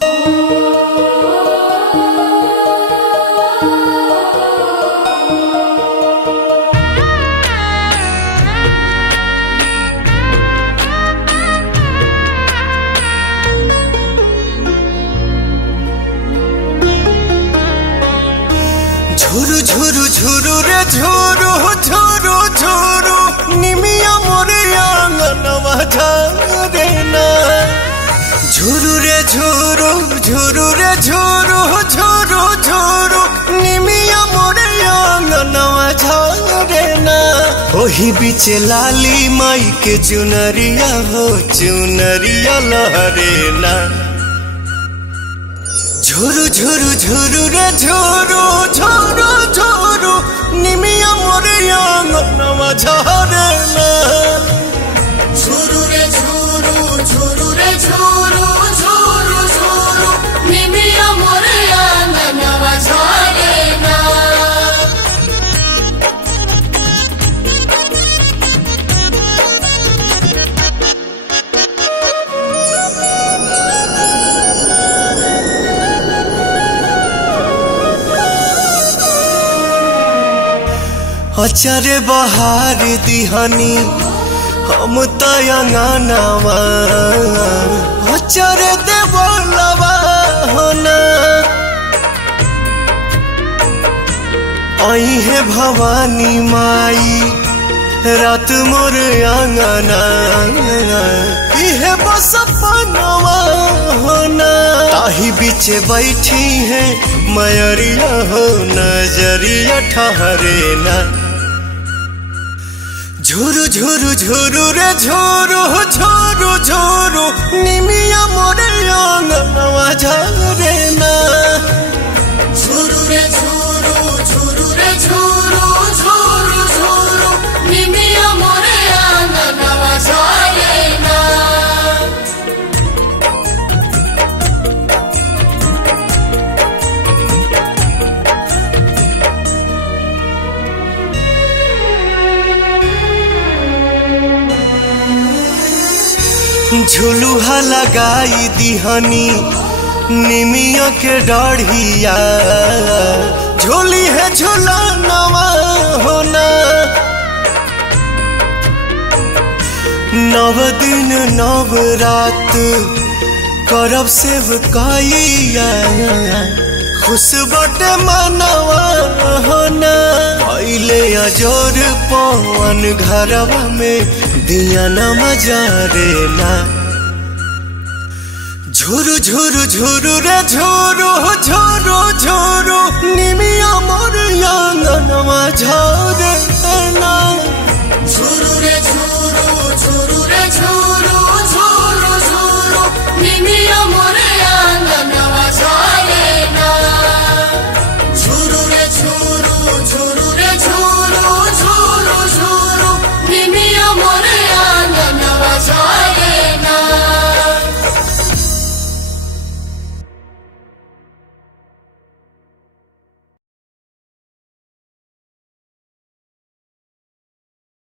झुरु झुरु झुरु रे झुरु झुरु झुरु निमिया मोरे आंगनवा झारे ना। झुरु रे झुरु झुरु रे झुरु झुरु झुरु निमिया मोरे आंगनवा झारे ना। ओही बीचे लाली माई के चुनरिया हो चुनरिया लहरे ना। झुरु झुरु झुरु रे झुरु झुरु झुरु निमिया मोरे आंगनवा झारे ना। झुरु रे झुरु झुरु रे झुरु झुरु झुरु निमिया मोरे आंगनवा झारे ना। अचारे बहार दिहानी हम तयंगनवा अचारे देवलवा होना। आई है भवानी माई रात मोर आंगना इहे बस पनवा होना। ताही बीचे बैठी है मयरिया हो नजरिया ठहरे ना। झुरु झुरु झुरु रे झुरु झुरु झुरु निमिया मोरे आंगनवा झारे ना। झुरु रे झुरु झुरु रे झुरु झुरु झुरु निमिया मोरे आंगनवा झारे ना। झुलुहा लगाई दिहनी निमिया के डाढ़िया झोली है झुलनवा होना। नव दिन नव रात करब सेवकाइया खुश बटे मनवा होना। पहले अजोर पवन घरवा में दिया न मजारे ना। झुरु झुरु झुरु रे झुरु झुरु झुरु निमिया मोर आंगनवा